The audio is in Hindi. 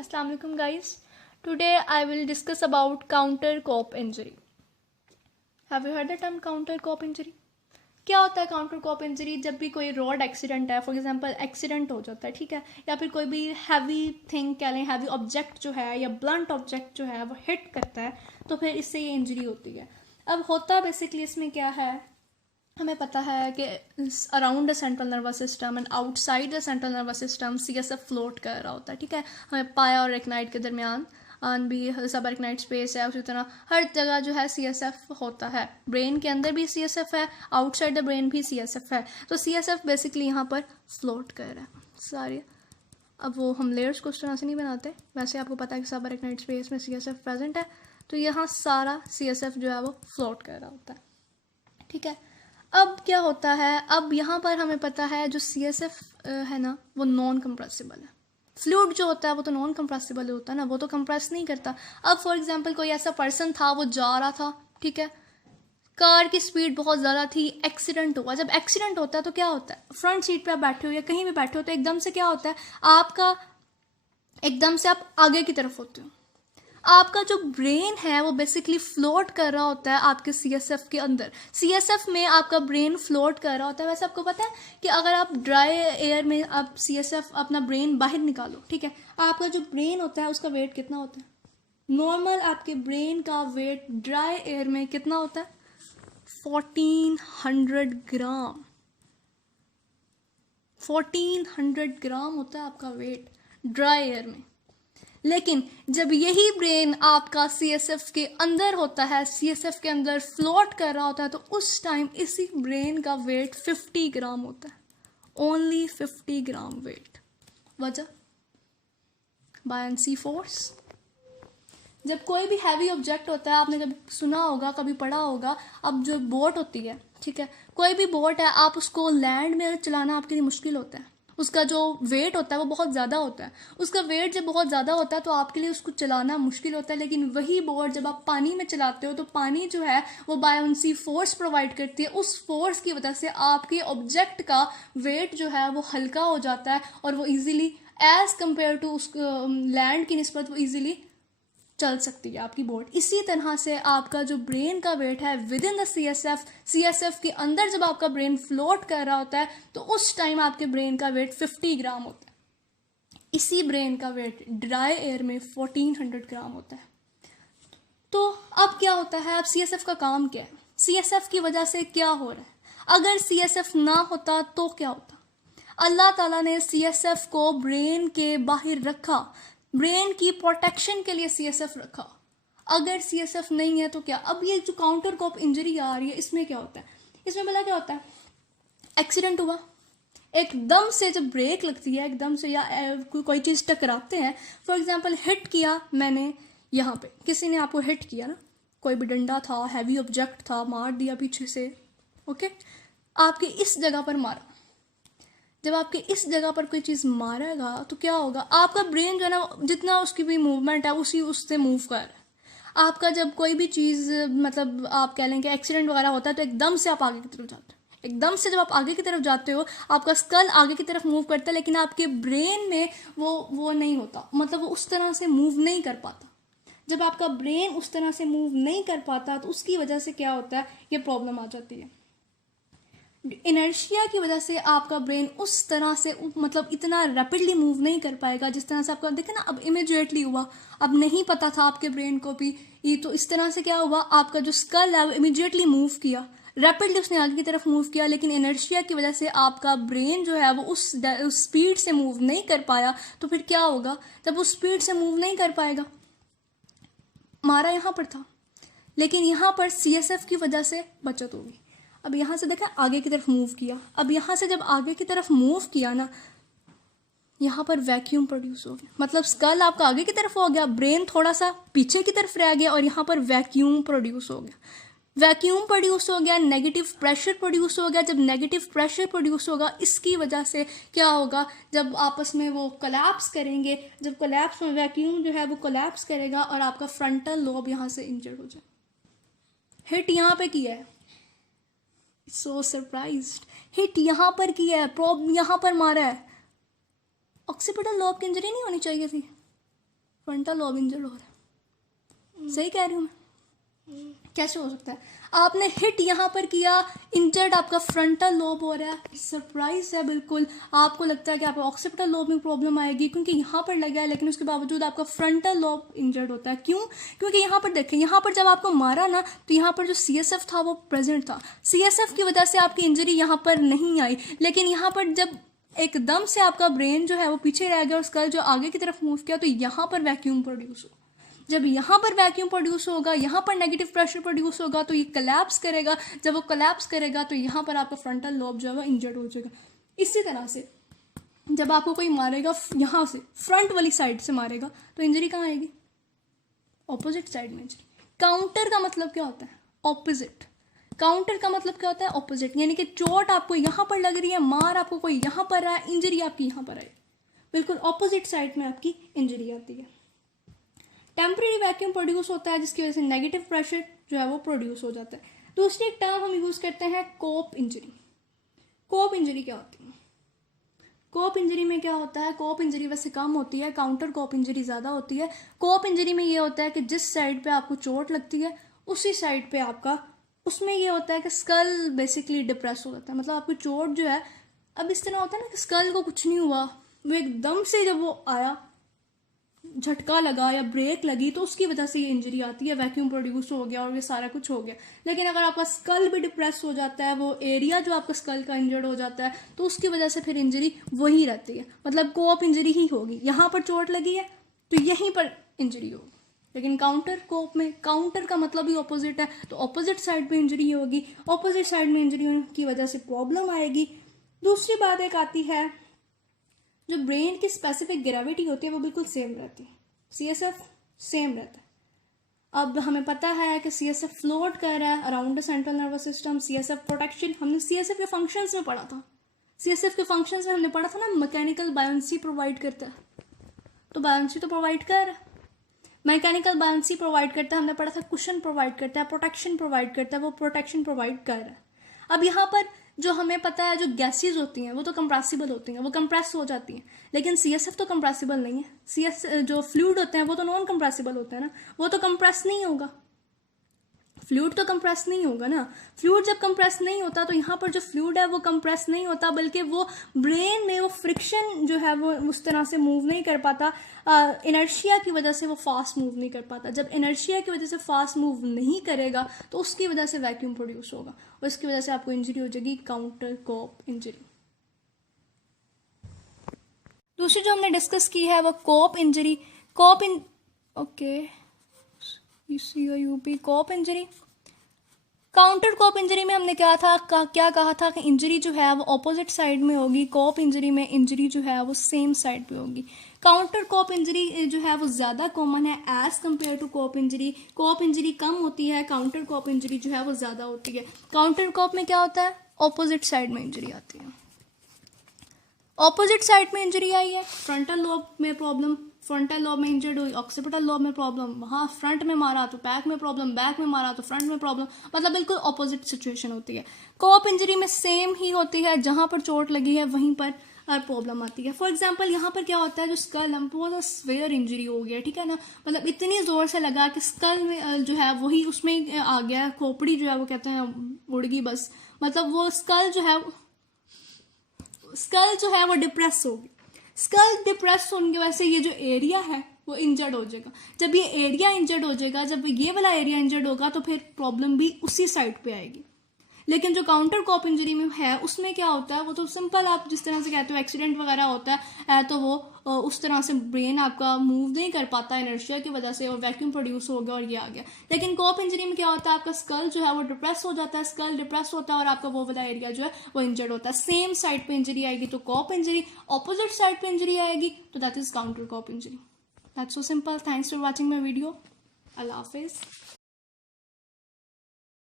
Assalamu alaikum guys. Today I will discuss about counter cop injury. Have you heard the term counter cop injury? क्या होता है काउंटर कॉप इंजरी? जब भी कोई रोड एक्सीडेंट है, फॉर एग्जांपल एक्सीडेंट हो जाता है, ठीक है, या फिर कोई भी हैवी थिंग कह लें, हैवी ऑब्जेक्ट जो है या ब्लंट ऑब्जेक्ट जो है वो हिट करता है, तो फिर इससे ये इंजरी होती है. अब होता बेसिकली इसमें क्या है, हमें पता है कि around the central nervous system and outside the central nervous system CSF float कर रहा होता है, ठीक है. हमें पाया और रेक्नाइड के दरमियान भी सब रेक्नाइड स्पेस है, उसी तरह हर जगह जो है सीएसएफ होता है. ब्रेन के अंदर भी सीएसएफ है, आउटसाइड द ब्रेन भी सीएसएफ है. तो सीएसएफ बेसिकली यहाँ पर फ्लोट कर रहा है सारे. अब वो हम लेयर्स को उस तरह से नहीं बनाते, वैसे आपको पता है कि सब रेक्नाइड स्पेस में सीएसएफ प्रेजेंट है, तो यहाँ सारा सीएसएफ जो है वो फ्लोट कर रहा होता है, ठीक है. अब क्या होता है, अब यहाँ पर हमें पता है जो सीएसएफ है ना वो नॉन कंप्रेसिबल है. फ्लूइड जो होता है वो तो नॉन कंप्रेसिबल होता है ना, वो तो कंप्रेस नहीं करता. अब फॉर एग्जांपल कोई ऐसा पर्सन था, वो जा रहा था, ठीक है, कार की स्पीड बहुत ज़्यादा थी, एक्सीडेंट हुआ. जब एक्सीडेंट होता है तो क्या होता है, फ्रंट सीट पे आप बैठे हो या कहीं भी बैठे हो तो एकदम से क्या होता है, आपका एकदम से आप आगे की तरफ होते हो. आपका जो ब्रेन है वो बेसिकली फ्लोट कर रहा होता है आपके सीएसएफ के अंदर. सीएसएफ में आपका ब्रेन फ्लोट कर रहा होता है. वैसे आपको पता है कि अगर आप ड्राई एयर में आप सीएसएफ अपना ब्रेन बाहर निकालो, ठीक है, आपका जो ब्रेन होता है उसका वेट कितना होता है? नॉर्मल आपके ब्रेन का वेट ड्राई एयर में कितना होता है? 1400 ग्राम. 1400 ग्राम होता है आपका वेट ड्राई एयर में. लेकिन जब यही ब्रेन आपका सीएसएफ के अंदर होता है, सीएसएफ के अंदर फ्लोट कर रहा होता है, तो उस टाइम इसी ब्रेन का वेट 50 ग्राम होता है. Only 50 gram weight. वजह बायनेंसी फोर्स. जब कोई भी हैवी ऑब्जेक्ट होता है, आपने कभी सुना होगा, कभी पढ़ा होगा, अब जो बोट होती है, ठीक है, कोई भी बोट है, आप उसको लैंड में चलाना आपके लिए मुश्किल होता है. उसका जो वेट होता है वो बहुत ज़्यादा होता है. उसका वेट जब बहुत ज़्यादा होता है तो आपके लिए उसको चलाना मुश्किल होता है. लेकिन वही बोट जब आप पानी में चलाते हो तो पानी जो है वो बायोन्सी फोर्स प्रोवाइड करती है. उस फोर्स की वजह से आपके ऑब्जेक्ट का वेट जो है वो हल्का हो जाता है और वो ईजिली एज कम्पेयर टू उस लैंड की निस्बत वो ईजिली चल सकती है आपकी बोट. इसी तरह से आपका जो ब्रेन का वेट है with in the CSF, CSF के अंदर जब आपका ब्रेन फ्लोट कर रहा होता है तो उस टाइम आपके ब्रेन का वेट 50 ग्राम होता है. इसी ब्रेन का वेट ड्राई एयर में 1400 ग्राम होता है. तो अब क्या होता है, अब सीएसएफ का काम क्या है, सीएसएफ की वजह से क्या हो रहा है? अगर सीएसएफ ना होता तो क्या होता? अल्लाह ताला ने सीएसएफ को ब्रेन के बाहर रखा, ब्रेन की प्रोटेक्शन के लिए सीएसएफ रखा. अगर सीएसएफ नहीं है तो क्या? अब ये जो काउंटर कॉप इंजरी आ रही है, इसमें क्या होता है, इसमें भला क्या होता है, एक्सीडेंट हुआ, एकदम से जब ब्रेक लगती है एकदम से, या कोई चीज़ टकराते हैं, फॉर एग्जांपल हिट किया मैंने, यहाँ पे किसी ने आपको हिट किया ना, कोई भी डंडा था, हैवी ऑब्जेक्ट था, मार दिया पीछे से, ओके, आपके इस जगह पर मारा. जब आपके इस जगह पर कोई चीज़ मारेगा तो क्या होगा, आपका ब्रेन जो है ना जितना उसकी भी मूवमेंट है उसी उससे मूव कर रहा है. आपका जब कोई भी चीज़ मतलब आप कह लें कि एक्सीडेंट वगैरह होता है तो एकदम से आप आगे की तरफ जाते हो. एकदम से जब आप आगे की तरफ जाते हो आपका स्कल आगे की तरफ मूव करता है, लेकिन आपके ब्रेन में वो नहीं होता, मतलब वो उस तरह से मूव नहीं कर पाता. जब आपका ब्रेन उस तरह से मूव नहीं कर पाता तो उसकी वजह से क्या होता है, ये प्रॉब्लम आ जाती है. इनर्शिया की वजह से आपका ब्रेन उस तरह से मतलब इतना रैपिडली मूव नहीं कर पाएगा जिस तरह से आपका देखे ना, अब इमीडिएटली हुआ, अब नहीं पता था आपके ब्रेन को भी ये, तो इस तरह से क्या हुआ, आपका जो स्कल है वो इमीडिएटली मूव किया, रैपिडली उसने आगे की तरफ मूव किया, लेकिन इनर्शिया की वजह से आपका ब्रेन जो है वो उस स्पीड से मूव नहीं कर पाया. तो फिर क्या होगा, जब उस स्पीड से मूव नहीं कर पाएगा, मारा यहाँ पर था लेकिन यहाँ पर सीएसएफ की वजह से बचत होगी. अब यहाँ से देखा आगे की तरफ मूव किया, अब यहाँ से जब आगे की तरफ मूव किया ना, यहाँ पर वैक्यूम प्रोड्यूस हो गया, मतलब स्कल आपका आगे की तरफ हो गया, ब्रेन थोड़ा सा पीछे की तरफ रह गया और यहाँ पर वैक्यूम प्रोड्यूस हो गया. वैक्यूम प्रोड्यूस हो गया, नेगेटिव प्रेशर प्रोड्यूस हो गया. जब नेगेटिव प्रेशर प्रोड्यूस होगा इसकी वजह से क्या होगा, जब आपस में वो कोलैप्स करेंगे, जब कोलैप्स में वैक्यूम जो है वो कोलैप्स करेगा और आपका फ्रंटल लोब यहाँ से इंजर्ड हो जाए. हिट यहाँ पे किया है, सो सरप्राइज्ड, हिट यहाँ पर किया है, प्रॉब्लम यहाँ पर मारा है. ऑक्सीपिटल लोब की इंजरी नहीं होनी चाहिए थी, फ्रंटल लोब इंजर्ड हो रहा है, सही कह रही हूँ मैं? कैसे हो सकता है? आपने हिट यहाँ पर किया, इंजर्ड आपका फ्रंटल लोब हो रहा है। सरप्राइज है बिल्कुल, आपको लगता है कि आपको ऑक्सीपिटल लोब में प्रॉब्लम आएगी क्योंकि यहाँ पर लगा है, लेकिन उसके बावजूद आपका फ्रंटल लोब इंजर्ड होता है। क्यों? क्योंकि यहाँ पर देखें, यहाँ पर जब आपको मारा ना तो यहाँ पर जो CSF था वो प्रेजेंट था। CSF की वजह से आपकी इंजरी यहाँ पर नहीं आई, लेकिन यहाँ पर जब एकदम से आपका ब्रेन जो है वो पीछे रह गया और स्कल जो आगे की तरफ मूव किया तो यहाँ पर वैक्यूम प्रोड्यूस हो। जब यहाँ पर वैक्यूम प्रोड्यूस होगा, यहाँ पर नेगेटिव प्रेशर प्रोड्यूस होगा तो ये कोलैप्स करेगा। जब वो कोलैप्स करेगा तो यहाँ पर आपका फ्रंटल लोब जो है वो इंजर्ड हो जाएगा। इसी तरह से जब आपको कोई मारेगा यहाँ से, फ्रंट वाली साइड से मारेगा, तो इंजरी कहाँ आएगी? ऑपोजिट साइड में इंजरी। काउंटर का मतलब क्या होता है? ऑपोजिट। काउंटर का मतलब क्या होता है? ऑपोजिट। यानी कि चोट आपको यहाँ पर लग रही है, मार आपको कोई यहाँ पर रहा है, इंजरी आपकी यहाँ पर आएगी। बिल्कुल ऑपोजिट साइड में आपकी इंजरी आती है। टेम्परेरी वैक्यूम प्रोड्यूस होता है जिसकी वजह से नेगेटिव प्रेशर जो है वो प्रोड्यूस हो जाता है। दूसरी एक टर्म हम यूज़ करते हैं कोप इंजरी। कोप इंजरी क्या होती है? कोप इंजरी में क्या होता है? कोप इंजरी वैसे कम होती है, काउंटर कोप इंजरी ज़्यादा होती है। कोप इंजरी में ये होता है कि जिस साइड पे आपको चोट लगती है उसी साइड पे आपका, उसमें ये होता है कि स्कल बेसिकली डिप्रेस हो जाता है। मतलब आपकी चोट जो है, अब इस तरह होता है ना कि स्कल को कुछ नहीं हुआ, वो एकदम से जब वो आया, झटका लगा या ब्रेक लगी तो उसकी वजह से ये इंजरी आती है, वैक्यूम प्रोड्यूस हो गया और ये सारा कुछ हो गया। लेकिन अगर आपका स्कल भी डिप्रेस हो जाता है, वो एरिया जो आपका स्कल का इंजर्ड हो जाता है, तो उसकी वजह से फिर इंजरी वही रहती है। मतलब कोप इंजरी ही होगी। यहाँ पर चोट लगी है तो यहीं पर इंजरी होगी। लेकिन काउंटर कोप में, काउंटर का मतलब ही ऑपोजिट है, तो ऑपोजिट साइड पे इंजरी होगी। ऑपोजिट साइड में इंजरी की वजह से प्रॉब्लम आएगी। दूसरी बात एक आती है, जो ब्रेन की स्पेसिफिक ग्रेविटी होती है वो बिल्कुल सेम रहती है। CSF सेम रहता है। अब हमें पता है कि CSF फ्लोट कर रहा है around the central nervous system. CSF protection, हमने CSF के फंक्शंस में पढ़ा था। CSF के फंक्शंस में हमने पढ़ा था ना, मैकेनिकल बायोंसी प्रोवाइड करता है, तो बायोंसी तो प्रोवाइड कर रहा है। मैकेनिकल बायोंसी प्रोवाइड करता है, हमने पढ़ा था कुशन प्रोवाइड करता है, प्रोटेक्शन प्रोवाइड करता है, वो प्रोटेक्शन प्रोवाइड कर रहा है। अब यहाँ पर जो हमें पता है, जो गैसेज होती हैं वो तो कंप्रेसिबल होती हैं, वो कंप्रेस हो जाती हैं, लेकिन CSF तो कंप्रेसिबल नहीं है। CS जो फ्लूइड होते हैं वो तो नॉन कंप्रेसिबल होते हैं ना, वो तो कंप्रेस नहीं होगा। फ्लूइड तो कंप्रेस नहीं होगा ना। फ्लूइड जब कंप्रेस नहीं होता तो यहाँ पर जो फ्लूइड है वो कंप्रेस नहीं होता, बल्कि वो ब्रेन में वो फ्रिक्शन जो है वो उस तरह से मूव नहीं कर पाता। इनर्शिया की वजह से वो फास्ट मूव नहीं कर पाता। जब इनर्शिया की वजह से फास्ट मूव नहीं करेगा तो उसकी वजह से वैक्यूम प्रोड्यूस होगा और इसकी वजह से आपको इंजरी हो जाएगी, काउंटर कोप इंजरी। दूसरी जो हमने डिस्कस की है वो कोप injury. Coup injury, counter coup injury में हमने क्या कहा था कि इंजरी जो है वो ऑपोजिट साइड में होगी। कोप इंजरी में इंजरी जो है वो सेम साइड पे होगी। काउंटर कोप इंजरी जो है वो ज़्यादा कॉमन है as compare to coup injury. Coup injury कम होती है, काउंटर कोप इंजरी जो है वो ज़्यादा होती है। काउंटर कोप में क्या होता है? ऑपोजिट साइड में इंजरी आती है। ऑपोजिट साइड में इंजरी आई है, फ्रंटल लोब में प्रॉब्लम, फ्रंटल लोब में इंजर्ड हुई, ऑक्सीपिटल लोब में प्रॉब्लम, वहाँ फ्रंट में मारा तो बैक में प्रॉब्लम, बैक में मारा तो फ्रंट में प्रॉब्लम, मतलब बिल्कुल ऑपोजिट सिचुएशन होती है। कोप इंजरी में सेम ही होती है, जहाँ पर चोट लगी है वहीं पर प्रॉब्लम आती है। फॉर एग्जांपल यहाँ पर क्या होता है, जो स्कल हम बहुत स्वेयर इंजरी हो गया, ठीक है ना, मतलब इतनी ज़ोर से लगा कि स्कल में जो है वही उसमें आ गया, खोपड़ी जो है वो कहते हैं उड़ गई बस, मतलब वो स्कल जो है वो डिप्रेस होगी। स्कल डिप्रेस होने की वजह से ये जो एरिया है वो इंजर्ड हो जाएगा। जब ये एरिया इंजर्ड हो जाएगा, जब ये वाला एरिया इंजर्ड होगा तो फिर प्रॉब्लम भी उसी साइड पे आएगी। लेकिन जो काउंटर कोप इंजरी में है उसमें क्या होता है, वो तो सिंपल, आप जिस तरह से कहते हो एक्सीडेंट वगैरह होता है तो वो उस तरह से ब्रेन आपका मूव नहीं कर पाता इनर्शिया की वजह से, और वैक्यूम प्रोड्यूस हो गया और ये आ गया। लेकिन कोप इंजरी में क्या होता है, आपका स्कल जो है वो डिप्रेस हो जाता है, स्कल डिप्रेस होता है और आपका वो वाला एरिया जो है वो इंजर्ड होता है। सेम साइड पे इंजरी आएगी तो कोप इंजरी, ऑपोजिट साइड पे इंजरी आएगी तो that is counter coup injury. That's so simple. Thanks for watching my video. अल्लाह हाफिज़।